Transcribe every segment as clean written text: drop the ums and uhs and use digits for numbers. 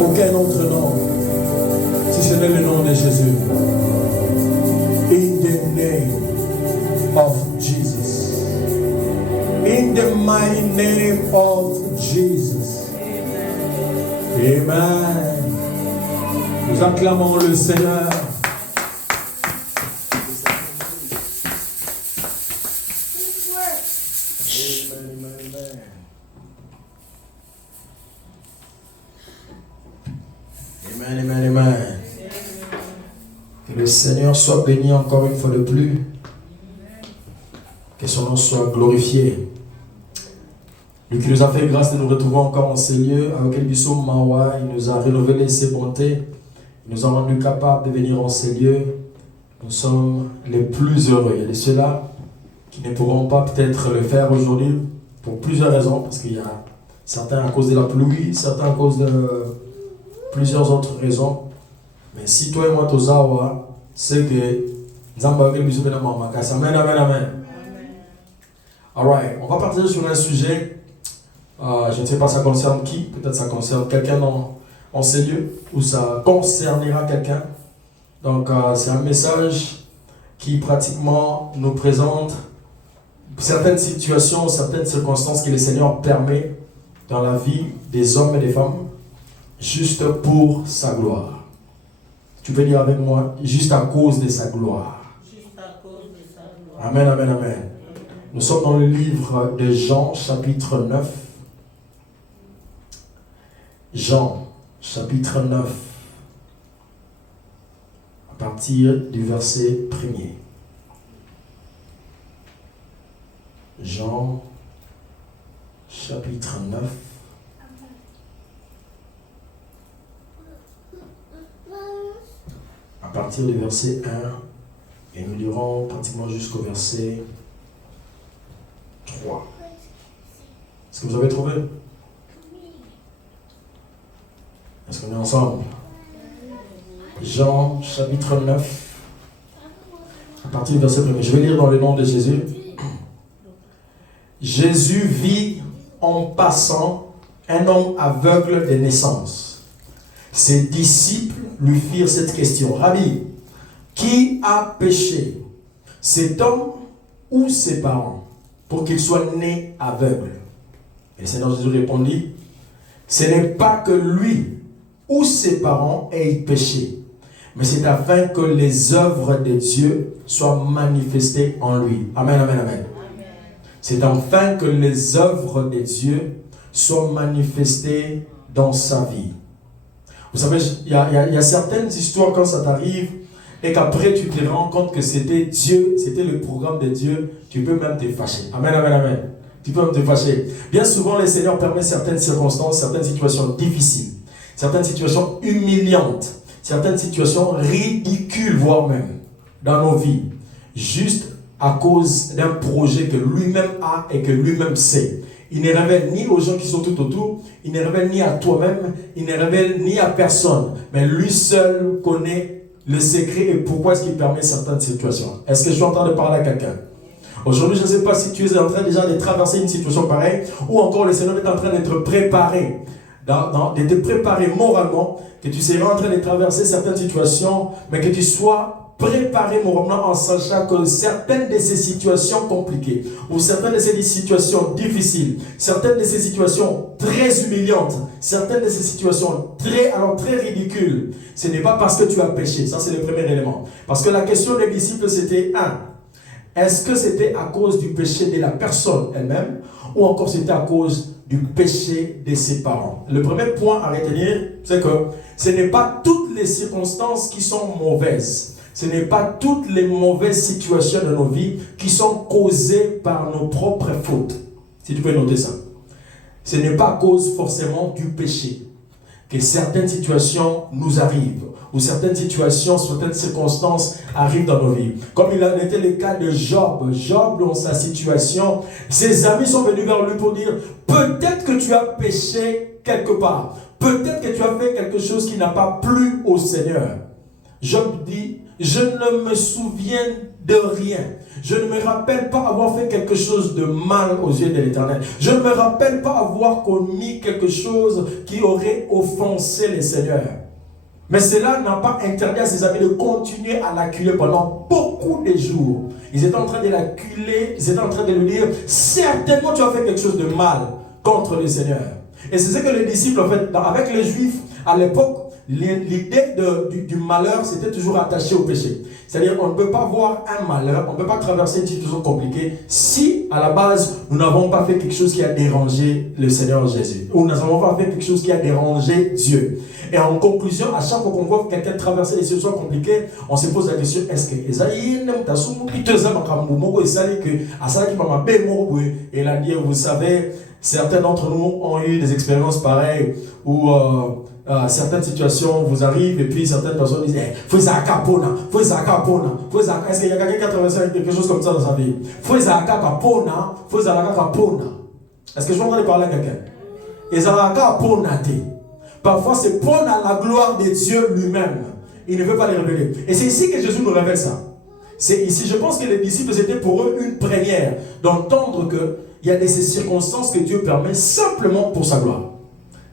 Aucun autre nom, si ce n'est le nom de Jésus. In the name of Jesus. In the mighty name of Jesus. Amen. Nous acclamons le Seigneur. Amen, amen, amen. Que le Seigneur soit béni encore une fois de plus. Que son nom soit glorifié. Lui qui nous a fait grâce de nous retrouver encore en ces lieux, avec Elbiso Mawa, il nous a rénové ses bontés, il nous a rendu capables de venir en ces lieux. Nous sommes les plus heureux. Il y a de ceux-là qui ne pourront pas peut-être le faire aujourd'hui pour plusieurs raisons, parce qu'il y a certains à cause de la pluie, certains à cause de plusieurs autres raisons. Mais si toi et moi, Tozawa, c'est que Nzamba Elbiso Benama Makasa. Amen, amen, amen. Alright, on va partir sur un sujet. Je ne sais pas ça concerne qui, peut-être ça concerne quelqu'un en ces lieux, ou ça concernera quelqu'un. Donc c'est un message qui pratiquement nous présente certaines situations, certaines circonstances que le Seigneur permet dans la vie des hommes et des femmes, juste pour sa gloire. Tu peux dire avec moi, juste à cause de sa gloire. Juste à cause de sa gloire. Amen, amen, amen. Nous sommes dans le livre de Jean, chapitre 9. Jean, chapitre 9, à partir du verset 1er. Jean, chapitre 9, à partir du verset 1, et nous lirons pratiquement jusqu'au verset 3. Est-ce que vous avez trouvé? Est-ce qu'on est ensemble? Jean, chapitre 9, à partir du verset 1. Je vais lire dans le nom de Jésus. Jésus vit en passant un homme aveugle de naissance. Ses disciples lui firent cette question. Rabbi, qui a péché, cet homme ou ses parents, pour qu'il soit né aveugle? Et le Seigneur Jésus répondit, ce n'est pas que lui ou ses parents aient péché, mais c'est afin que les œuvres de Dieu soient manifestées en lui. Amen, amen, amen. C'est afin que les œuvres de Dieu soient manifestées dans sa vie. Vous savez, il y a certaines histoires quand ça t'arrive et qu'après tu te rends compte que c'était Dieu, c'était le programme de Dieu, tu peux même te fâcher. Amen, amen, amen. Tu peux même te fâcher. Bien souvent, le Seigneur permet certaines circonstances, certaines situations difficiles, certaines situations humiliantes, certaines situations ridicules, voire même, dans nos vies, juste à cause d'un projet que lui-même a et que lui-même sait. Il ne révèle ni aux gens qui sont tout autour, il ne révèle ni à toi-même, il ne révèle ni à personne, mais lui seul connaît le secret et pourquoi est-ce qu'il permet certaines situations. Est-ce que je suis en train de parler à quelqu'un? Aujourd'hui, je ne sais pas si tu es en train déjà de traverser une situation pareille, ou encore le Seigneur est en train d'être préparé, de te préparer moralement, que tu seras en train de traverser certaines situations, mais que tu sois préparé moralement en sachant que certaines de ces situations compliquées, ou certaines de ces situations difficiles, certaines de ces situations très humiliantes, certaines de ces situations très ridicules, ce n'est pas parce que tu as péché. Ça, c'est le premier élément. Parce que la question des disciples, c'était est-ce que c'était à cause du péché de la personne elle-même, ou encore c'était à cause du péché de ses parents? Le premier point à retenir, c'est que ce n'est pas toutes les circonstances qui sont mauvaises. Ce n'est pas toutes les mauvaises situations de nos vies qui sont causées par nos propres fautes. Si tu peux noter ça. Ce n'est pas à cause forcément du péché que certaines situations nous arrivent, ou certaines situations, certaines circonstances arrivent dans nos vies. Comme il a été le cas de Job. Job, dans sa situation, ses amis sont venus vers lui pour dire, peut-être que tu as péché quelque part. Peut-être que tu as fait quelque chose qui n'a pas plu au Seigneur. Job dit, je ne me souviens de rien. Je ne me rappelle pas avoir fait quelque chose de mal aux yeux de l'Éternel. Je ne me rappelle pas avoir commis quelque chose qui aurait offensé le Seigneur. Mais cela n'a pas interdit à ses amis de continuer à l'acculer pendant beaucoup de jours. Ils étaient en train de l'acculer, ils étaient en train de lui dire, certainement tu as fait quelque chose de mal contre le Seigneur. Et c'est ce que les disciples, en fait, avec les Juifs, à l'époque, l'idée du malheur, c'était toujours attaché au péché. C'est-à-dire, on ne peut pas voir un malheur, on ne peut pas traverser une situation compliquée si, à la base, nous n'avons pas fait quelque chose qui a dérangé le Seigneur Jésus. Ou nous n'avons pas fait quelque chose qui a dérangé Dieu. Et en conclusion, à chaque fois qu'on voit quelqu'un traverser des situations compliquées, on se pose la question, est-ce que et là, vous savez, certains d'entre nous ont eu des expériences pareilles où certaines situations vous arrivent et puis certaines personnes disent est-ce qu'il y a quelqu'un qui a traversé quelque chose comme ça dans sa vie? Est-ce que je suis en train de parler à quelqu'un? Parfois c'est pour la gloire de Dieu lui-même. Il ne veut pas les révéler. Et c'est ici que Jésus nous révèle ça. C'est ici, je pense que les disciples, c'était pour eux une première d'entendre qu'il y a des circonstances que Dieu permet simplement pour sa gloire.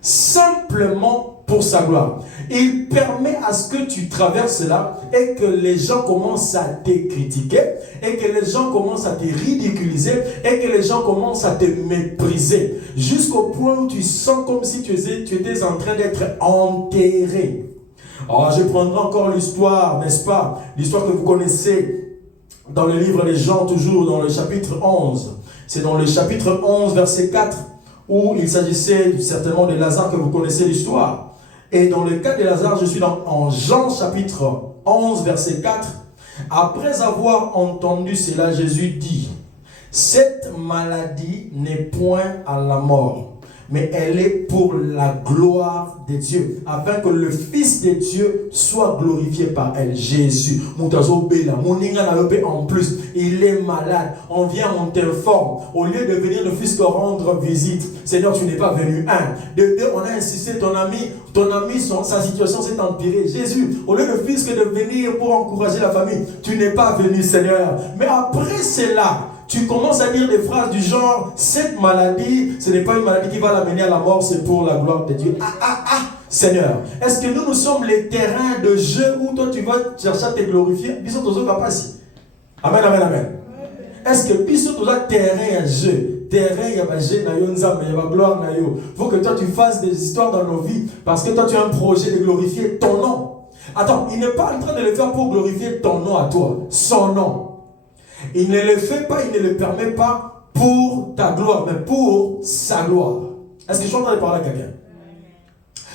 Simplement pour sa gloire. Il permet à ce que tu traverses cela et que les gens commencent à te critiquer et que les gens commencent à te ridiculiser et que les gens commencent à te mépriser jusqu'au point où tu sens comme si tu étais en train d'être enterré. Alors, je prendrai encore l'histoire, n'est-ce pas? L'histoire que vous connaissez dans le livre des Jean, toujours dans le chapitre 11. C'est dans le chapitre 11, verset 4, où il s'agissait certainement de Lazare, que vous connaissez l'histoire. Et dans le cas de Lazare, je suis en Jean chapitre 11, verset 4. Après avoir entendu cela, Jésus dit, cette maladie n'est point à la mort, mais elle est pour la gloire de Dieu, afin que le Fils de Dieu soit glorifié par elle. Jésus, en plus, il est malade. On vient, on t'informe. Au lieu de venir ne fût-ce que rendre visite, Seigneur, tu n'es pas venu. De deux, on a insisté, ton ami, sa situation s'est empirée. Jésus, au lieu de fût-ce que de venir pour encourager la famille, tu n'es pas venu, Seigneur. Mais après cela, tu commences à dire des phrases du genre, cette maladie, ce n'est pas une maladie qui va l'amener à la mort, c'est pour la gloire de Dieu. Seigneur, est-ce que nous sommes les terrains de jeu où toi tu vas chercher à te glorifier? Amen, amen, amen. Est-ce que biso toza terrain à jeu? Terrain, il y a jeu, il y a gloire. Il faut que toi tu fasses des histoires dans nos vies parce que toi tu as un projet de glorifier ton nom. Attends, il n'est pas en train de le faire pour glorifier ton nom à toi, son nom. Il ne le fait pas, il ne le permet pas pour ta gloire, mais pour sa gloire. Est-ce que je suis en train de parler à quelqu'un?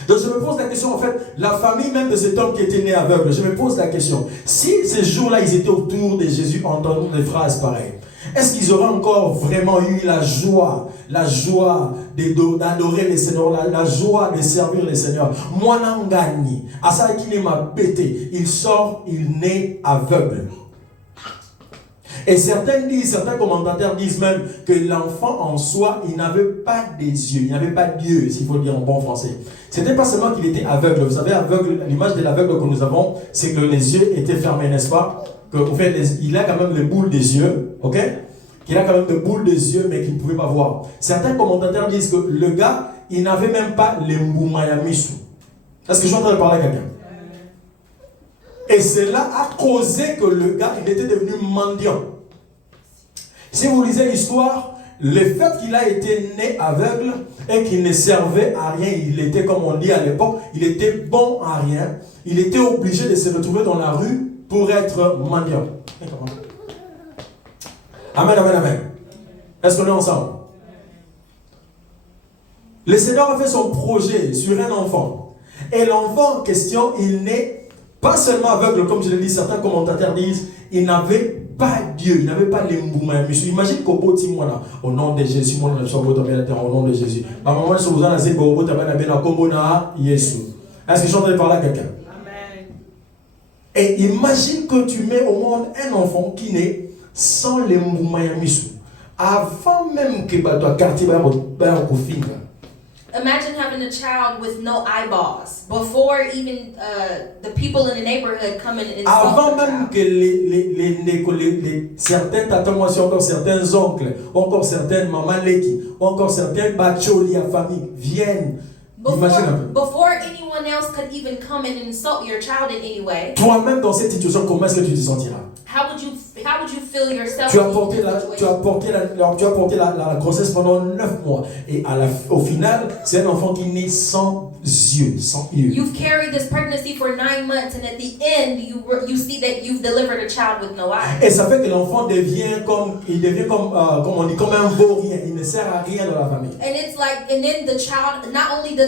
Donc je me pose la question, en fait, la famille même de cet homme qui était né aveugle, je me pose la question, si ces jours-là, ils étaient autour de Jésus entendant des phrases pareilles, est-ce qu'ils auraient encore vraiment eu la joie d'adorer le Seigneur, la joie de servir le Seigneur? Moi, Nangani, Asa qui m'a bêté, il sort, il naît aveugle. Et certains commentateurs disent même que l'enfant en soi, il n'avait pas des yeux, il n'avait pas d'yeux, s'il faut le dire en bon français. C'était pas seulement qu'il était aveugle. Vous savez, aveugle, l'image de l'aveugle que nous avons, c'est que les yeux étaient fermés, n'est-ce pas? En fait, il a quand même les boules des yeux, ok? Qu'il a quand même des boules des yeux, mais qu'il ne pouvait pas voir. Certains commentateurs disent que le gars, il n'avait même pas les mbumayamisu. Est-ce que je suis en train de parler à quelqu'un? Et cela a causé que le gars, il était devenu mendiant. Si vous lisez l'histoire, le fait qu'il a été né aveugle et qu'il ne servait à rien, il était, comme on dit à l'époque, il était bon à rien, il était obligé de se retrouver dans la rue pour être mendiant. Amen, amen, amen. Est-ce qu'on est ensemble? Le Seigneur a fait son projet sur un enfant. Et l'enfant en question, il n'est pas seulement aveugle, comme je l'ai dit, certains commentateurs disent, il n'avait pas Dieu, il n'avait pas les mouvements. Imagine qu'au bout de moi, au nom de Jésus, au nom de Jésus. Est-ce que je suis en train de parler à quelqu'un? Amen. Et imagine que tu mets au monde un enfant qui naît sans les mouvements. Avant même que tu quartier Imagine having a child with no eyeballs before even the people in the neighborhood come in and Avant insult the même child. que certains tatas, moi, si encore certains oncles, encore certaines mamans Leki, encore certains bacholi à famille viennent. Imagine un peu. Before anyone else could even come in and insult your child in any way, Toi-même dans cette situation, comment est-ce que tu te sentiras? how would you feel yourself? Tu as in porté that situation? la grossesse pendant 9 mois et au final, c'est un enfant qui naît sans yeux, sans yeux. You've carried this pregnancy for 9 months, and at the end, you see that you've delivered a child with no eyes. Et ça fait que l'enfant devient comme on dit, comme un vaurien. Il ne sert à rien dans la famille. And it's like, and then the child, not only do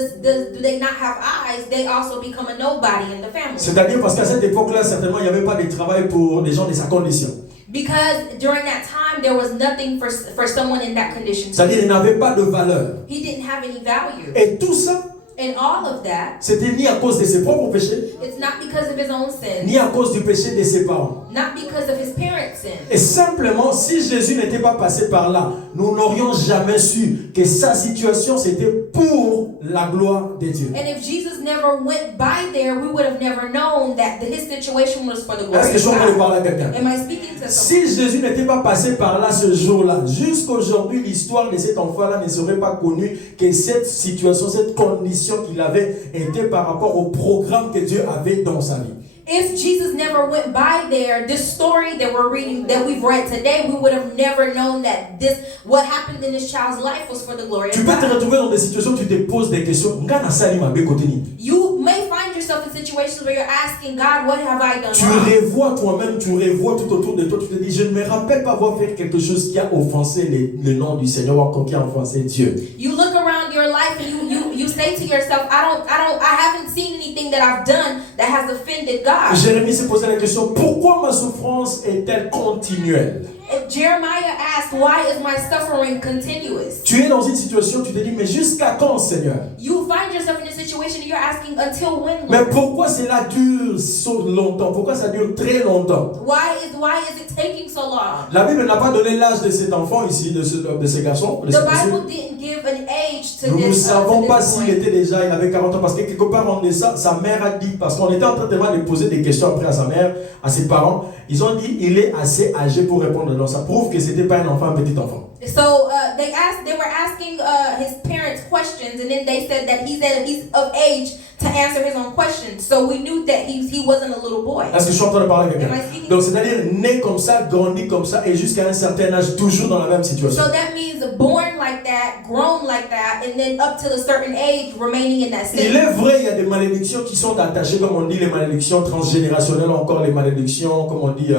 they not have eyes, they also become a nobody in the family. C'est-à-dire parce qu'à cette époque-là, certainement, il n'y avait pas de travail pour les gens de sa condition. Because during that time, there was nothing for someone in that condition. C'est-à-dire qu'il n'avait pas de valeur. He didn't have any value. Et tout ça, And all of that, c'était ni à cause de ses propres péchés, it's not because of his own sin, ni à cause du péché de ses parents. not because of his parents' sin. Et simplement, si Jésus n'était pas passé par là, nous n'aurions jamais su que sa situation, c'était pour la gloire de Dieu. And if Jesus never went by there, we would have never known that his situation was for the glory Est-ce que je suis en of train de God. parler à quelqu'un? Am I speaking to someone? Si Jésus n'était pas passé par là ce jour-là, jusqu'aujourd'hui, l'histoire de cet enfant-là ne serait pas connue que cette situation, cette condition qu'il avait était par rapport au programme que Dieu avait dans sa vie. If Jesus never went by there, this story that we're reading, that we've read today, we would have never known that what happened in this child's life was for the glory Tu of peux te God. retrouver dans des situations où tu te poses des questions. Ngana sali mabe kote nini? You may find yourself in situations where you're asking God, what have I done Tu wrong? revois toi-même, tu revois tout autour de toi, tu te dis, je ne me rappelle pas avoir fait quelque chose qui a offensé le nom du Seigneur, ou encore qui a offensé Dieu. You look around your life and you say to yourself, I haven't seen anything that I've done that has offended God. Jérémie s'est posé la question, pourquoi ma souffrance est-elle continuelle? And Jeremiah asked, why is my suffering continuous? Tu es dans une situation, tu te dis, mais jusqu'à quand, Seigneur? You find yourself in a situation you're asking, until when, Mais Lord? pourquoi cela dure so longtemps? Pourquoi ça dure très longtemps? Why is it taking so long? La Bible n'a pas donné l'âge de cet enfant ici, de ce garçon. De ce The monsieur. Bible didn't give an age to Nous ne this, savons to pas this s'il point. était déjà, il avait 40 ans, parce que quelque part on dit ça, sa mère a dit, parce qu'on était en train de poser des questions après à sa mère, à ses parents, ils ont dit, il est assez âgé pour répondre. Donc ça prouve que c'était pas un enfant, un petit enfant. So they were asking his parents questions, and then they said that he's of age to answer his own questions. So we knew that he wasn't a little boy. Est-ce que je suis en train de parler à quelqu'un? Am I speaking? Donc c'est-à-dire né comme ça, grandi comme ça, et jusqu'à un certain âge, toujours dans la même situation. So that means born like that, grown like that, and then up till a certain age, remaining in that Il state. est vrai, il y a des malédictions qui sont attachées, comme on dit, les malédictions transgénérationnelles, encore les malédictions, comme on dit,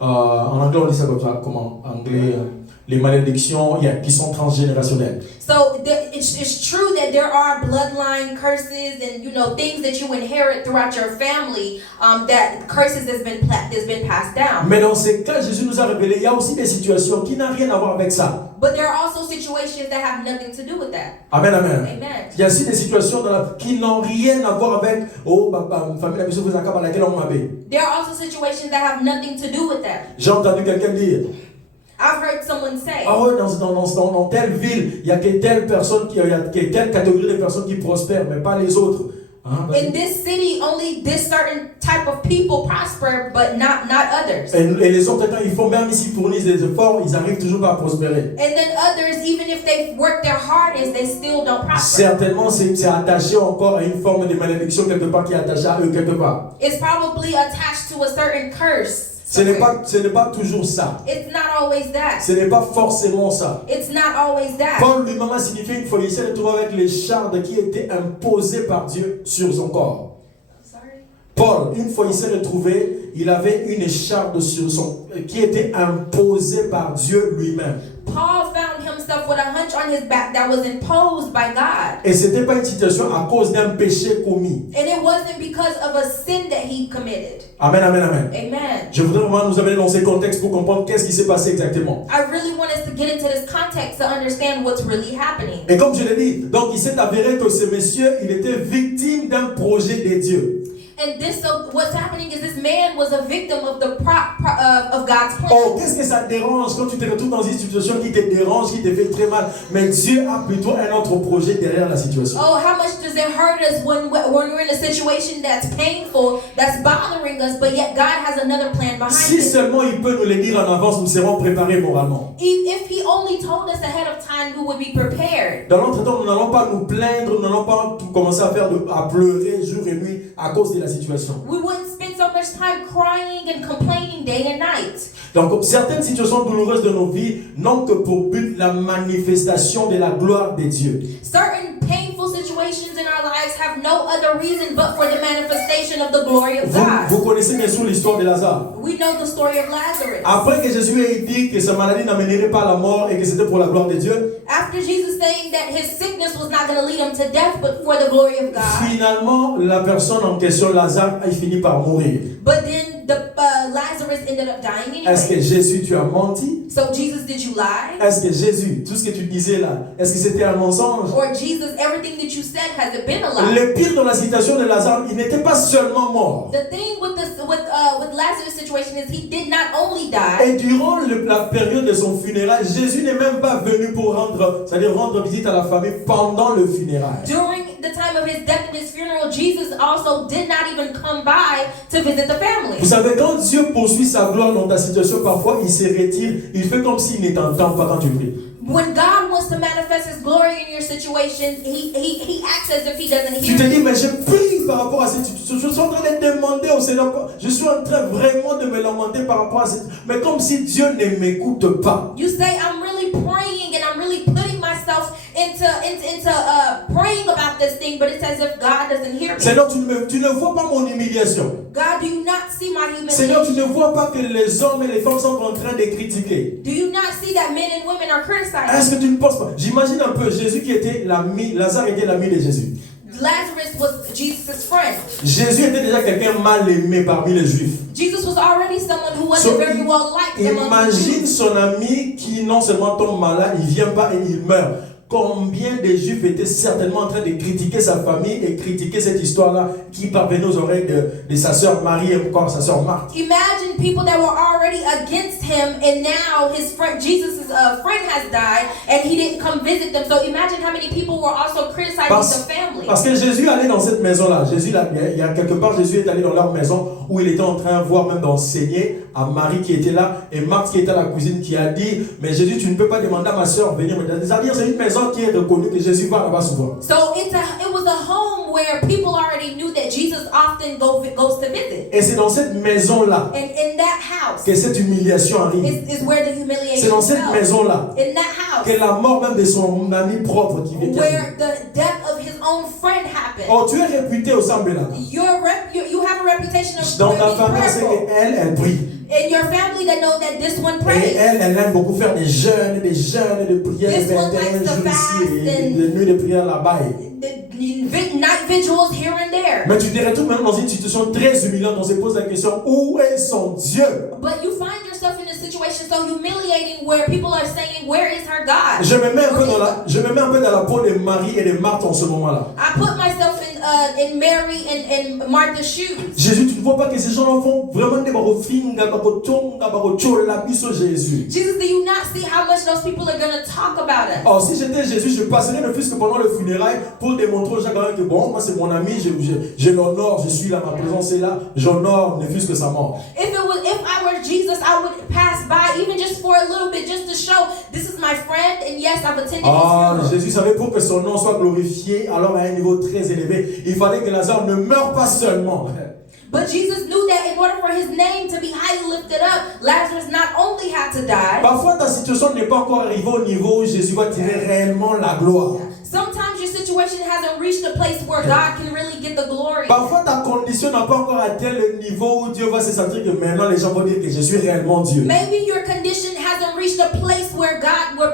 en anglais on dit ça comme ça, comment en anglais, les malédictions qui sont transgénérationnelles. So it's true that there are bloodline curses and things that you inherit throughout your family, that curses that's been passed down. Mais dans ces cas, Jésus nous a révélé, il y a aussi des situations qui n'ont rien à voir avec ça. But there are also situations that have nothing to do with that. Amen, amen. Amen. Il y a aussi des situations qui n'ont rien à voir avec famille la mission à laquelle on m'a dit. There are also situations that have nothing to do with that. J'ai entendu quelqu'un dire, I've heard someone say, ah ouais, dans telle ville, il y a que telle personne, il y a que telle catégorie de personnes qui prospèrent, mais pas les autres. Hein, in this city, only this certain type of people prosper, but not others. et les autres, quand ils font, même s'ils fournissent des efforts, ils n'arrivent toujours pas à prospérer. And then others, even if they work their hardest, they still don't prosper. Certainement, c'est attaché encore à une forme de malédiction quelque part qui est attachée à eux quelque part. It's probably attached to a certain curse. Ce n'est pas toujours ça. It's not always that. Ce n'est pas forcément ça. It's not always that. Paul lui-même a signifié une fois, il s'est retrouvé avec les chardes qui étaient imposées par Dieu sur son corps. Sorry. Paul, une fois il s'est retrouvé, il avait une écharpe sur qui était imposée par Dieu lui-même. Paul found himself with a hunch on his back that was imposed by God. Et ce n'était pas une situation à cause d'un péché commis. And it wasn't because of a sin that he committed. Amen, amen, amen. Amen. Je voudrais vraiment nous amener dans ces contextes pour comprendre qu'est-ce qui s'est passé exactement. I really want us to get into this context to understand what's really happening. Et comme je l'ai dit, donc il s'est avéré que ce monsieur, il était victime d'un projet de Dieu. And this, so what's happening is this man was a victim of the of God's plan. Oh, qu'est-ce que ça te dérange quand tu te retrouves dans une situation qui te dérange, qui te fait très mal. Mais Dieu a plutôt un autre projet derrière la situation. Oh, how much does it hurt us when we're in a situation that's painful, that's bothering us, but yet God has another plan behind Si it. seulement il peut nous le dire en avance, nous serons préparés moralement. If he only told us ahead of time, we would be prepared. Dans l'entretemps, nous n'allons pas nous plaindre, nous n'allons pas commencer à pleurer jour et nuit à cause de la situation. We wouldn't spend so much time crying and complaining day and night. Donc, certaines situations douloureuses de nos vies n'ont que pour but la manifestation de la gloire de Dieu. Certain painful situations in our lives have no other reason but for the manifestation of the glory of God. Vous connaissez bien sûr l'histoire de Lazare. We know the story of Lazarus. Après que Jésus ait dit que sa maladie n'amènerait pas à la mort et que c'était pour la gloire de Dieu, After Jesus saying that his sickness was not going to lead him to death but for the glory of God. finalement, la personne en question, Lazare, a fini par mourir. But then the Lazarus ended up dying Est-ce que anyway. Jésus, tu as menti? So Jesus, did you lie? Est-ce que Jésus, tout ce que tu disais là, est-ce que c'était un mensonge? Or Jesus, everything that you said, has it been a lie? Le pire dans la situation de Lazare, il n'était pas seulement mort. The thing with Lazarus' situation is he did not only die. Et durant la période de son funérail, Jésus n'est même pas venu pour rendre visite à la famille pendant le funérail. During the time of his death and his funeral, Jesus also did not even come by to visit the family. Vous savez, quand Dieu poursuit sa gloire dans ta situation, parfois il se retire, il fait comme s'il n'entend pas quand tu pries. When God wants to manifest His glory in your situation, He acts as if He doesn't Tu te hear dis, you. mais je prie par rapport à cette situation. Je suis en train de demander au Seigneur. Je suis en train vraiment de me lamenter par rapport à cette. Mais comme si Dieu ne m'écoute pas. You say, I'm really praying and I'm really putting myself into praying about this thing, but it's as if God doesn't hear me. Seigneur, tu ne vois pas mon humiliation. God, do you not see my Seigneur, tu ne humiliation? vois pas que les hommes et les femmes sont en train de critiquer. Do you not see that men and women are criticizing? Est-ce que tu ne penses pas? J'imagine un peu Jésus qui était l'ami, Lazare était l'ami de Jésus. Lazarus was Jesus' friend. Jésus était déjà quelqu'un mal aimé parmi les Juifs. Jesus was already someone who wasn't So, very well liked among the imagine Jews. son ami qui non seulement tombe malade, il vient pas et il meurt. Combien de Juifs étaient certainement en train de critiquer sa famille et critiquer cette histoire-là qui parvenait aux oreilles de sa sœur Marie et encore sa sœur Marthe. Imagine people that were already against him, and now his friend, Jesus' friend, has died, and he didn't come visit them. So imagine how many people were also criticizing the family. Parce que Jésus allait dans cette maison-là. Il y a quelque part, Jésus est allé dans leur maison où il était en train, voire même d'enseigner à Marie qui était là et Marthe qui était à la cuisine qui a dit, mais Jésus, tu ne peux pas demander à ma sœur de venir. C'est-à-dire, c'est une maison qui est reconnue que Jésus va là-bas souvent. So it was a home where people already knew that Jesus often goes to visit. Et c'est dans cette maison-là And in that house que cette humiliation arrive. is where the C'est humiliation dans cette fell. maison-là In that house que la mort même de son ami propre qui vient. where the death of his own friend happened. Oh, tu es réputé au Sambela. You have a reputation of Dans ta being famille, on sait prayerful. qu'elle prie. In your family that know that this one Et prays. elle aime beaucoup faire des jeûnes de prière, This one 21 likes to jours fast ici et and- des nuits de prière là-bas. The night vigils here and there. Mais tu te retrouves même dans une situation très humiliante. On se pose la question, où est son Dieu? But you find yourself in a situation so humiliating where people are saying, where is her God? Je me mets un peu dans la peau de Marie et de Marthe en ce moment-là. I put myself in Mary and Martha's shoes. Jésus, tu ne vois pas que ces gens-là vont vraiment des barofinga, barotonga, barochola, biso Jésus. Jesus, do you not see how much those people are going to talk about us? Oh, si j'étais Jésus, je passerais ne fût-ce que pendant le funérail pour démontrer aux gens quand même que bon, moi c'est mon ami, je l'honore, je suis là, ma présence est là, j'honore ne fût-ce que sa mort. If I were Jesus, I would pass by even just for a little bit, just to show this is my friend, and yes, I've attended Ah, his funeral. Jésus savait pour que son nom soit glorifié, alors à un niveau très élevé, il fallait que Lazare ne meure pas seulement. But Jesus knew that in order for his name to be highly lifted up, Lazarus not only had to die. Parfois ta situation n'est pas encore arrivée au niveau où Jésus va tirer réellement la gloire. Sometimes your situation hasn't reached a place where God can really get the glory. Parfois ta condition n'a pas encore atteint le niveau où Dieu va se sentir que maintenant les gens vont dire que je suis réellement Dieu. Maybe your condition hasn't reached a place where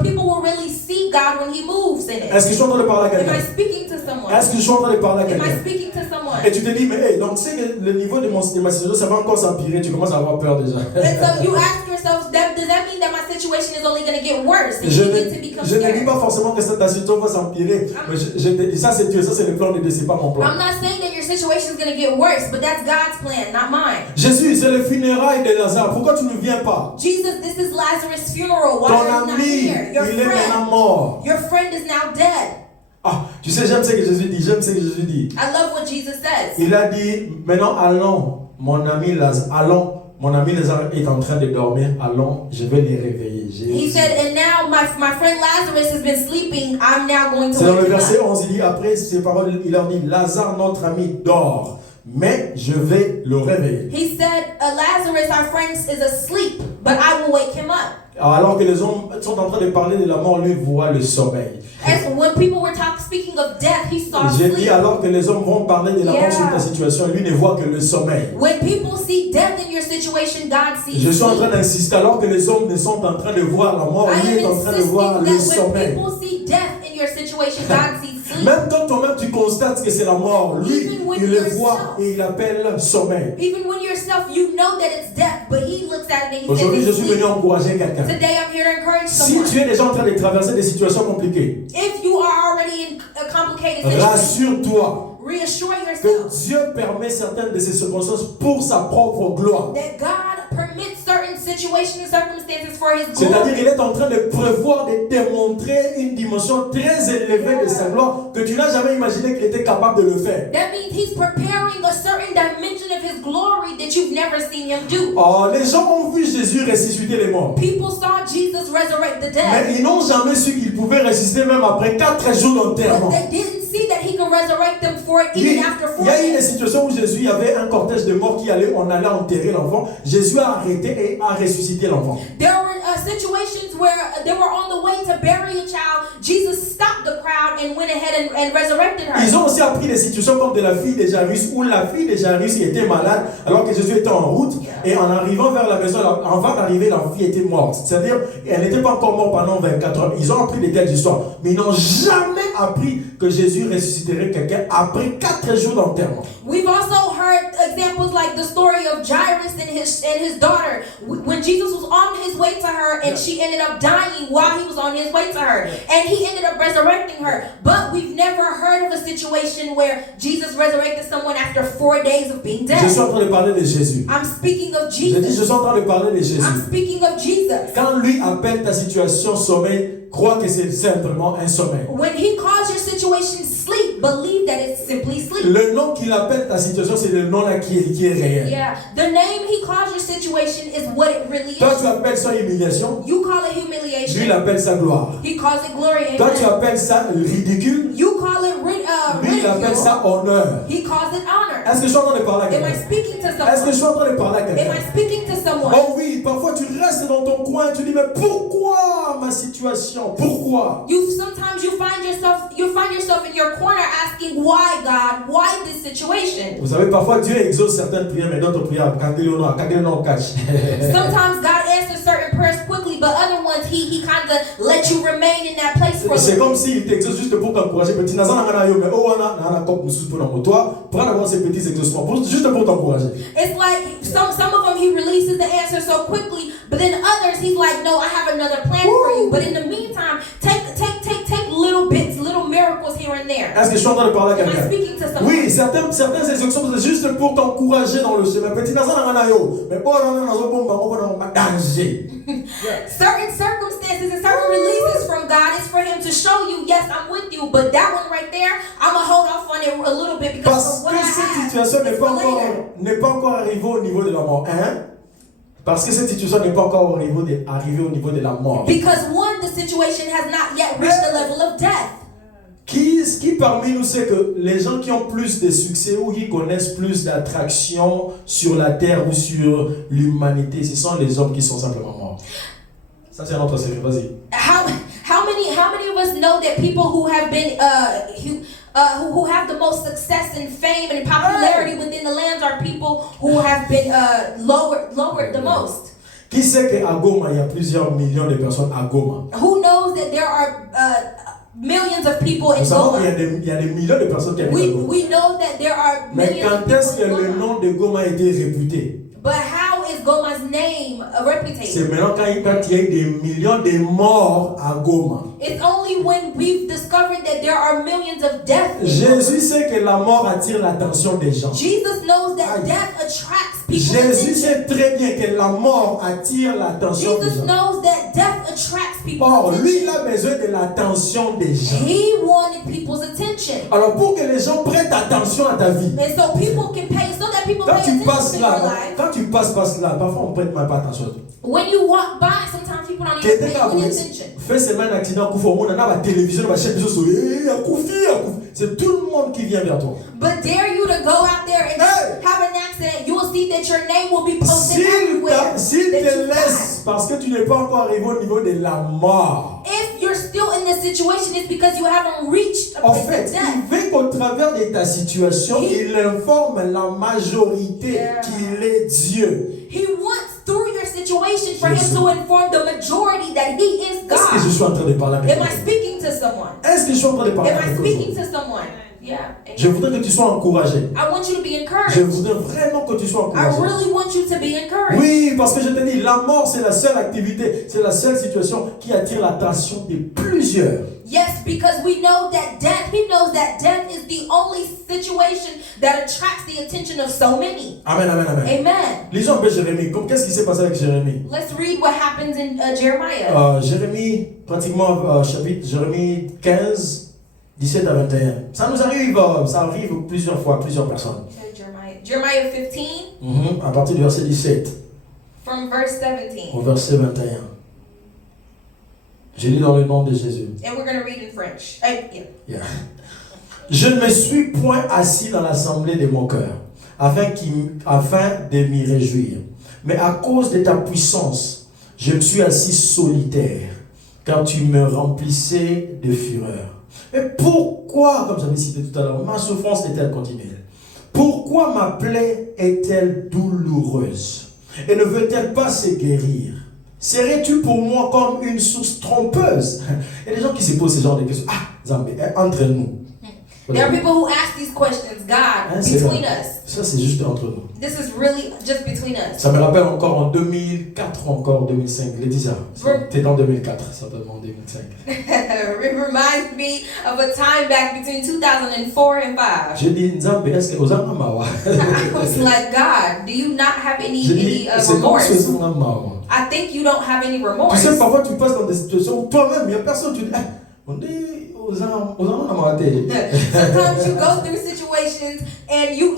people will really see God when He moves in it. Est-ce que je suis en train de parler à Am I quelqu'un? speaking to someone? Est-ce que je suis en train de parler à Am I quelqu'un? speaking to someone? Et tu te dis, mais hey, donc tu sais que le niveau de ma situation, ça va encore s'empirer, tu commences à avoir peur déjà. And so you ask yourself, does that mean that my situation is only going to get worse? And Je you begin to become ne dis scared. pas forcément que ta situation va s'empirer, mais je te dis, ça c'est Dieu, ça c'est le plan de Dieu, c'est pas mon plan. I'm not saying that your situation is going to get worse, but that's God's plan, not mine. Jésus, c'est le funérailles de Lazare, pourquoi tu ne viens pas? Jesus, this is Lazarus' funeral. Why Ton are you not ami, here? Your il est maintenant friend, mort. your friend is now dead. Ah, tu sais, j'aime ce que Jésus dit, j'aime ce que Jésus dit. I love what Jesus says. Il a dit, maintenant allons, mon ami Lazare, allons. Mon ami Lazare est en train de dormir, allons, je vais les réveiller. He said, and now my friend Lazarus has been sleeping. I'm now going to C'est dans le wake him verset up. 11, il dit, après ces paroles, il leur dit, Lazare, notre ami, dort, mais je vais le réveiller. He said, Lazarus, our friend, is asleep, but I will wake him up. Alors que les hommes sont en train de parler de la mort, lui voit le sommeil. As when people were speaking of death, he saw J'ai dit sleep. alors que les hommes vont parler de la mort Yeah. sur ta situation, lui ne voit que le sommeil. When people see death in your situation, God sees Je suis en sleep. train d'insister, alors que les hommes ne sont en train de voir la mort, I lui est am en train de voir insisting le that when sommeil. people see death in your situation, God sees sleep. Même quand toi-même tu constates que c'est la mort, lui, Even when il le yourself- voit et il appelle sommeil. Even when yourself, you know that it's death, but he looks at it and he Aujourd'hui, je says suis it's venu sleep. encourager quelqu'un. Today I'm here to encourage Si someone. tu es déjà en train de traverser des situations compliquées, If you are already in a complicated situation, rassure-toi reassure que yourself Dieu permet certaines de ces circonstances pour sa propre gloire. that God permits certain situations and circumstances for his C'est-à-dire glory. qu'il est en train de prévoir, de démontrer une dimension très élevée de sa gloire que tu n'as jamais imaginé qu'il était capable de le faire. That means he's preparing a certain dimension of his glory that you've never seen him do. Oh, les gens ont vu Jésus ressusciter les morts. People saw Jesus resurrect the Mais dead, ils n'ont jamais su qu'il pouvait ressusciter même après 4 jours d'enterrement. but they didn't see that he could resurrect them for it even after 4 Il y a eu des days. situations où Jésus, il y avait un cortège de morts qui allait, on allait enterrer l'enfant. Jésus a arrêté et a ressuscité l'enfant. There were situations where they were on the way to bury a child. Jesus stopped the crowd and went ahead and resurrected her. Ils ont aussi appris des situations comme de la fille de Jairus, où la fille de Jairus était malade alors que Jésus était en route. Et en arrivant vers la maison, avant d'arriver, la fille était morte. C'est-à-dire, elle n'était pas encore morte pendant 24 heures. Ils ont appris de telles histoires. Mais ils n'ont jamais appris que Jésus ressusciterait quelqu'un après 4 jours d'enterrement. We've also heard examples like the story of Jairus and his daughter. When Jesus was on his way to her and she ended up dying while he was on his way to her. And he ended up resurrecting her. But we've never heard of a situation where Jesus resurrected someone after 4 days of being Je suis dead. en train de parler de Jésus. I'm speaking of Je dis, je Jesus. suis en train de parler de I'm Jésus. speaking of Jesus. Quand lui appelle ta situation sommeil, crois que c'est simplement un sommeil. When he calls your situation sleep, believe that it's simply sleep. Le nom qu'il appelle ta situation, c'est le nom là qui est réel. Yeah. The name he calls your situation is what it really Toi, tu is. appelles ça humiliation. You call it Lui, il humiliation. appelle ça gloire. He calls it glory. Toi, tu Amen. appelles ça ridicule. You call it Lui, il appelle ridicule. ça honneur. He calls it honor. Est-ce que je suis en train de parler à Am I quelqu'un? speaking to Est-ce que je someone? suis en train de parler à Am quelqu'un? I speaking to someone? Oh oui, parfois tu restes dans ton coin et tu dis, mais pourquoi ma situation? Pourquoi? Sometimes you find yourself in your corner asking, why God? Why this situation? Vous savez, parfois Dieu exauce certaines prières, mais d'autres prières, quand il est non cache. Sometimes God answers certain prayers quickly, but other ones he kind of lets you remain in that place for a C'est little. comme s'il t'exauce juste pour t'encourager. Petit Nazan, mais oh, on a cop nous pour toi. Prends d'abord ces petits exaucements, juste pour t'encourager. It's like some of them he releases the answer so quickly, but then others he's like, no, I have another plan for you. But in the meantime, take little bits, little miracles here and there. Est-ce que je suis en train de parler à Am I quelqu'un? speaking to someone? Oui, certaines exaucements c'est juste pour t'encourager dans le chemin. Petit Nazan, mais bon, on a danger. Certain circumstances and certain releases from God is for him to show you, yes, I'm with you, but that one right there, I'm gonna hold off on it a little bit because Parce of what que I cette have situation is for later. n'est pas encore arrivée au niveau de la mort. Hein? Parce que cette situation n'est pas encore arrivée au niveau de la mort. Because one, the situation has not yet reached the level of death. Qui parmi nous sait que les gens qui ont plus de succès ou qui connaissent plus d'attraction sur la terre ou sur l'humanité, ce sont les hommes qui sont simplement morts. Ça c'est un autre secret, vas-y. How many of us know that people who have been who have the most success and fame and popularity within the lands are people who have been lowered the most? Qui sait qu'à Goma, il y a plusieurs millions de personnes à Goma? Who knows that there are millions of people in Nous savons Goma. qu'il y a des millions de personnes qui habitent à Goma. We know that there are Mais millions of quand people est-ce que in le Goma. nom de Goma a été réputé? But how is Goma's name reputed? C'est maintenant quand il y a eu des millions de morts à Goma. It's only when we've discovered that there are millions of deaths. in Goma. Jésus sait que la mort attire l'attention des gens. Jesus knows that Aïe. death attracts people's Jésus attention. sait très bien que la mort attire l'attention des Jesus gens. knows that death attracts people's Or, lui, il attention. a besoin de l'attention des gens. He wanted people's attention. Alors, pour que les gens prêtent attention à ta vie, And so people can pay, so that people quand pay tu attention passes to your là, life. quand tu passes là, parfois on prête même pas attention à toi. When you walk by, sometimes people don't even Quelqu'un pay a any voulu attention. faire seulement un accident, coup au monde, on a la télévision, on va chaîne, c'est tout le monde qui vient vers toi. But dare you to go out there and Hey! have an accident, you will see that your name will be posted S'il everywhere. te that you laisse parce que tu n'es pas encore arrivé au niveau de la mort. died. If you're still in this situation, it's because you haven't reached a En place fait, of death. il veut qu'au travers de ta situation, il informe la majorité Yeah. qu'il est Dieu. He wants through your situation for Jésus. him to inform the majority that he is Est-ce que je God. suis en train de parler avec Am I toi? speaking to someone? Est-ce que je suis en train de parler Am I avec speaking toi? to someone? Yeah. Je voudrais que tu sois encouragé. I want you to be Je encouraged. voudrais vraiment que tu sois I encouragé. really want you to be encouraged. Oui, parce que je te dis, la mort, c'est la seule activité, c'est la seule situation qui attire l'attention de plusieurs. Yes, because we know that death, he knows that death is the only situation that attracts the attention of so many. Amen, amen, amen. Amen. Lisons un peu Jérémie. Qu'est-ce qui s'est passé avec Jérémie? Let's read what happens in Jeremiah. Jérémie, pratiquement chapitre Jérémie 15, 17 à 21. Ça nous arrive, ça arrive plusieurs fois, plusieurs personnes. Jeremiah 15 À partir du verset 17 from verse 17. au verset 21. Je lis dans le nom de Jésus. And we're going to read in French. Yeah. Yeah. Je ne me suis point assis dans l'assemblée de mon cœur, afin de m'y réjouir. Mais à cause de ta puissance, je me suis assis solitaire, car tu me remplissais de fureur. Mais pourquoi, comme j'avais cité tout à l'heure, ma souffrance est-elle continuelle? Pourquoi ma plaie est-elle douloureuse? Et ne veut-elle pas se guérir? Serais-tu pour moi comme une source trompeuse? Il y a des gens qui se posent ce genre de questions. Ah, Zambé, entre nous. There are people who ask these questions, God, c'est between vrai. us. Ça, c'est juste entre nous. This is really just between us. Ça me rappelle encore en 2004, encore 2005. Laetitia, c'était en 2004, certainement en 2005. It reminds me of a time back between 2004 and 5. J'ai dit, Nzambe, est-ce que aux Mawa? I was like, God, do you not have J'ai dit, any c'est comme remorse? ce Mawa. I think you don't have any Tu remorse. sais, parfois tu passes dans des situations où toi-même, il n'y a personne, tu dis, ah, on dit aux Mawa. Sometimes you go through situations and you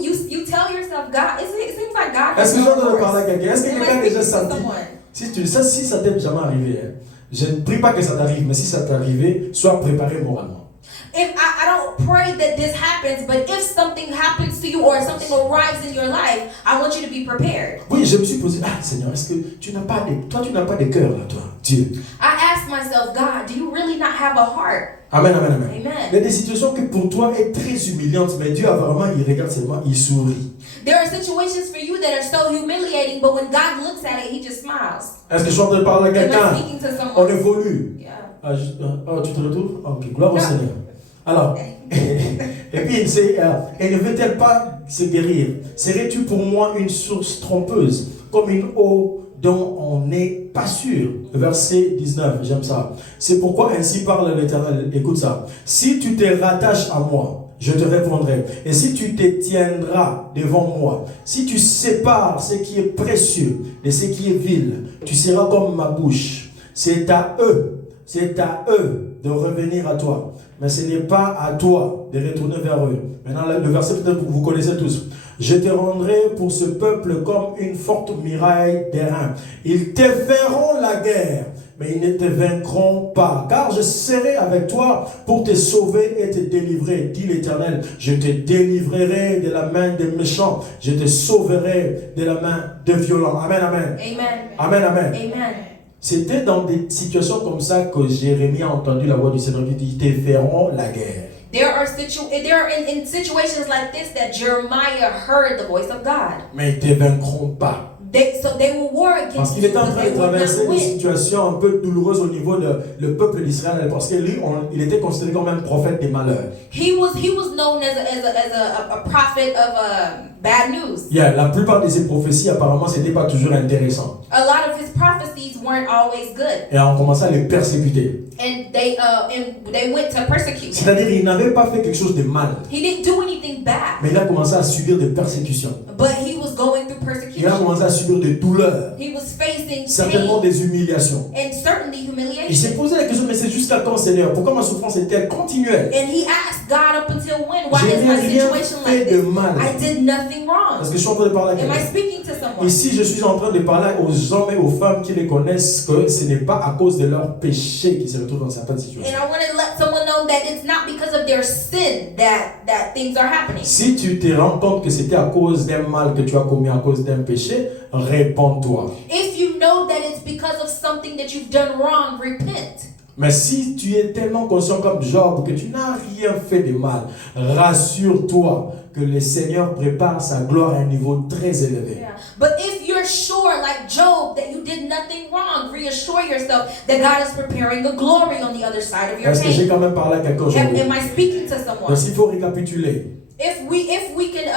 tell yourself, God, it seems like God has Est-ce que no j'ai entendu remorse. parler à quelqu'un? Est-ce que Am I quelqu'un a déjà speaking to senti? someone? Si ça t'est jamais arrivé, hein, je ne prie pas que ça t'arrive, mais si ça t'est arrivé, sois préparé moralement. If I don't pray that this happens, but if something happens to you or something arrives in your life, I want you to be prepared. Oui, je me suis posé, ah Seigneur, est-ce que tu n'as pas de cœur là, toi, Dieu? I asked myself, God, do you really not have a heart? Amen, amen, amen. Amen. Il y a des situations que pour toi est très humiliantes, mais Dieu a vraiment, il regarde seulement, il sourit. There are situations for you that are so humiliating, but when God looks at it, He just smiles. Est-ce que je suis en train de parler à Am I quelqu'un? speaking to On someone? évolue. Yeah. Ah, tu te retrouves? Ok, gloire au Non. Seigneur. Alors, et puis et ne veut-elle pas se guérir? Serais-tu pour moi une source trompeuse, comme une eau dont on n'est pas sûr? Verset 19, j'aime ça. C'est pourquoi ainsi parle l'Éternel. Écoute ça. Si tu te rattaches à moi, je te répondrai. Et si tu te tiendras devant moi, si tu sépares ce qui est précieux de ce qui est vil, tu seras comme ma bouche. C'est à eux de revenir à toi. Mais ce n'est pas à toi de retourner vers eux. Maintenant, le verset peut-être que vous connaissez tous. Je te rendrai pour ce peuple comme une forte muraille d'airain. Ils te feront la guerre, mais ils ne te vaincront pas. Car je serai avec toi pour te sauver et te délivrer, dit l'Éternel. Je te délivrerai de la main des méchants. Je te sauverai de la main des violents. Amen, amen. Amen. Amen, amen. Amen. C'était dans des situations comme ça que Jérémie a entendu la voix du Seigneur qui dit, ils te feront la guerre. There are in situations like this that Jeremiah heard the voice of God. Mais ils ne te vaincront pas. they will war Parce against qu'il you, était en but train they de would traverser not des win. situations un peu douloureuses au niveau de le peuple d'Israël, parce que lui, il était considéré comme un prophète des malheurs. He was known as a prophet of bad news. Yeah, la plupart de ses prophéties, apparemment, c'était pas toujours intéressant. A lot of his prophecies weren't always good, Et on commençait à les persécuter. and they went to persecute him. C'est-à-dire, il n'avait pas fait quelque chose de mal, He didn't do anything bad, mais il a commencé à subir des persécutions. but he was going through Il a persecution. commencé à subir des douleurs, He was facing certainement pain des humiliations. and certainly Il s'est humiliation. posé la question, mais c'est jusqu'à quand, Seigneur? Pourquoi ma souffrance est-elle continuelle? And he asked God up until when? Why Je is n'ai my rien situation fait like de this? mal. I did nothing wrong. Parce que je suis en train de parler à Am I quelqu'un. speaking to someone? Ici, je suis en train de parler aux hommes et aux femmes qui reconnaissent que ce n'est pas à cause de leur péché qu'ils se retrouvent dans certaines And situations. I want to let someone know that it's not because of their sin that things are happening. Si tu te rends compte que c'était à cause d'un mal que tu as commis, à cause d'un péché, réponds-toi. If you know that it's because of something that you've done wrong, repent. Mais si tu es tellement conscient comme Job que tu n'as rien fait de mal, rassure-toi que le Seigneur prépare sa gloire à un niveau très élevé. Yeah. But if you're sure, like Job, that you did nothing wrong, reassure yourself that God is preparing a glory on the other side of your Est-ce que j'ai pain. quand même parlé à quelqu'un aujourd'hui? Am I speaking to someone? Donc il faut récapituler. If we can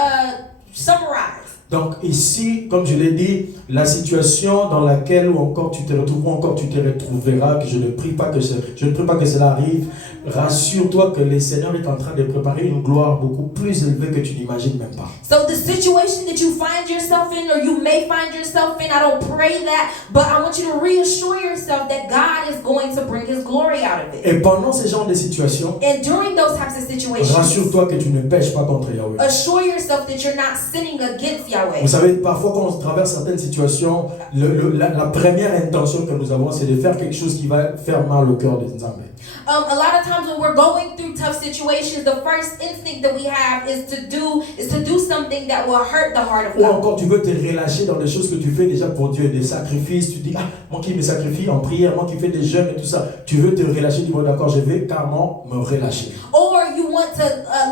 summarize. Donc ici, comme je l'ai dit, la situation dans laquelle ou encore tu te retrouves, ou encore tu te retrouveras, que je ne prie pas que cela arrive, rassure-toi que le Seigneur est en train de préparer une gloire beaucoup plus élevée que tu n'imagines même pas. So the situation that you find yourself in, or you may find yourself in, I don't pray that, but I want you to reassure yourself that God is going to bring His glory out of it. Et pendant ce genre de situations, And during those types of situations, rassure-toi que tu ne pêches pas contre Yahweh. assure yourself that you're not sinning against Yahweh. Vous savez, parfois quand on traverse certaines situations, la première intention que nous avons, c'est de faire quelque chose qui va faire mal au cœur des hommes. A lot of times when we're going through tough situations, the first instinct that we have is to do something that will hurt the heart of Ou God. encore tu veux te relâcher dans des choses que tu fais déjà pour Dieu, des sacrifices, tu dis, ah, moi qui me sacrifie en prière, moi qui fais des jeûnes et tout ça, tu veux te relâcher, tu dis, bon d'accord, je vais carrément me relâcher. Or you want to